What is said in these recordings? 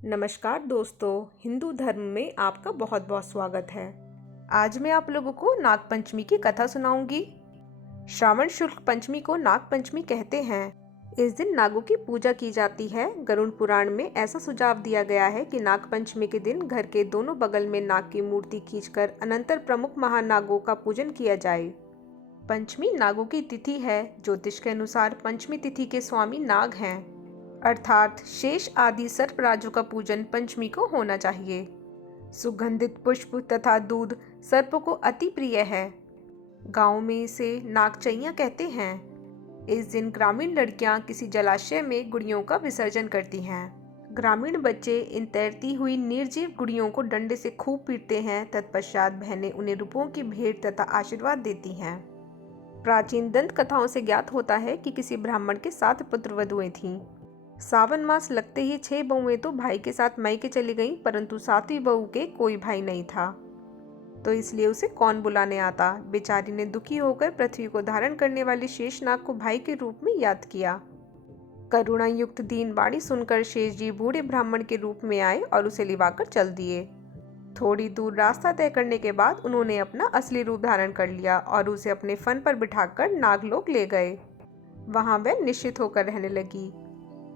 नमस्कार दोस्तों, हिंदू धर्म में आपका बहुत बहुत स्वागत है। आज मैं आप लोगों को नाग पंचमी की कथा सुनाऊंगी। श्रावण शुक्ल पंचमी को नाग पंचमी कहते हैं। इस दिन नागों की पूजा की जाती है। गरुड़ पुराण में ऐसा सुझाव दिया गया है कि नाग पंचमी के दिन घर के दोनों बगल में नाग की मूर्ति खींचकर अनंतर प्रमुख महानागों का पूजन किया जाए। पंचमी नागों की तिथि है। ज्योतिष के अनुसार पंचमी तिथि के स्वामी नाग हैं, अर्थात शेष आदि सर्पराजों का पूजन पंचमी को होना चाहिए। सुगंधित पुष्प तथा दूध सर्प को अति प्रिय है। गांव में इसे नागचैया कहते हैं। इस दिन ग्रामीण लड़कियां किसी जलाशय में गुड़ियों का विसर्जन करती हैं। ग्रामीण बच्चे इन तैरती हुई निर्जीव गुड़ियों को डंडे से खूब पीटते हैं। तत्पश्चात बहनें उन्हें रुपयों की भेंट तथा आशीर्वाद देती हैं। प्राचीन दंत कथाओं से ज्ञात होता है कि किसी ब्राह्मण के 7 पुत्र वधुएं थीं। सावन मास लगते ही 6 बहुएं तो भाई के साथ मायके चली गईं, परंतु 7वीं बहू के कोई भाई नहीं था, तो इसलिए उसे कौन बुलाने आता। बेचारी ने दुखी होकर पृथ्वी को धारण करने वाले शेषनाग को भाई के रूप में याद किया। करुणा युक्त दीन बाणी सुनकर शेष जी बूढ़े ब्राह्मण के रूप में आए और उसे लिवाकर चल दिए। थोड़ी दूर रास्ता तय करने के बाद उन्होंने अपना असली रूप धारण कर लिया और उसे अपने फन पर बिठाकर नागलोक ले गए। वहां वह निश्चित होकर रहने लगी।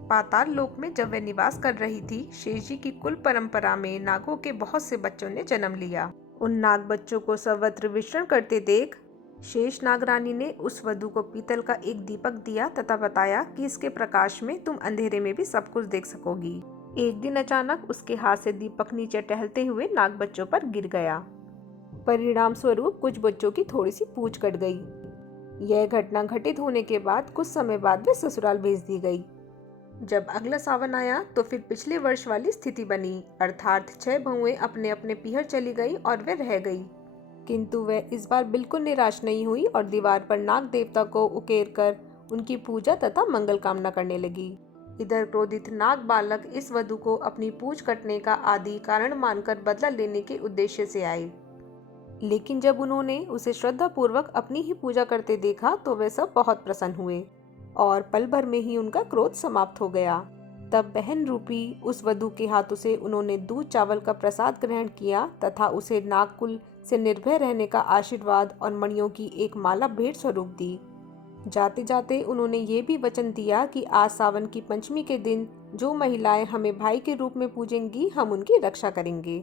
पाताल लोक में जब वह निवास कर रही थी, शेष जी की कुल परंपरा में नागों के बहुत से बच्चों ने जन्म लिया। उन नाग बच्चों को सर्वत्र विचरण करते देख शेष नाग रानी ने उस वधु को पीतल का एक दीपक दिया तथा बताया कि इसके प्रकाश में तुम अंधेरे में भी सब कुछ देख सकोगी। एक दिन अचानक उसके हाथ से दीपक नीचे टहलते हुए नाग बच्चों पर गिर गया। परिणाम स्वरूप कुछ बच्चों की थोड़ी सी पूंछ कट गई। यह घटना घटित होने के बाद कुछ समय बाद वे ससुराल भेज दी गई। जब अगला सावन आया तो फिर पिछले वर्ष वाली स्थिति बनी, अर्थात 6 बहुएं अपने अपने पीहर चली गई और वे रह गई। किंतु वह इस बार बिल्कुल निराश नहीं हुई और दीवार पर नाग देवता को उकेर कर उनकी पूजा तथा मंगल कामना करने लगी। इधर क्रोधित नाग बालक इस वधु को अपनी पूंछ कटने का आदि कारण मानकर बदला लेने के उद्देश्य से आए, लेकिन जब उन्होंने उसे श्रद्धा पूर्वक अपनी ही पूजा करते देखा तो वे सब बहुत प्रसन्न हुए और पल भर में ही उनका क्रोध समाप्त हो गया। तब बहन रूपी उस वधु के हाथों से उन्होंने दूध चावल का प्रसाद ग्रहण किया तथा उसे नागकुल से निर्भय रहने का आशीर्वाद और मणियों की एक माला भेंट स्वरूप दी। जाते जाते उन्होंने ये भी वचन दिया कि आज सावन की पंचमी के दिन जो महिलाएं हमें भाई के रूप में पूजेंगी, हम उनकी रक्षा करेंगे।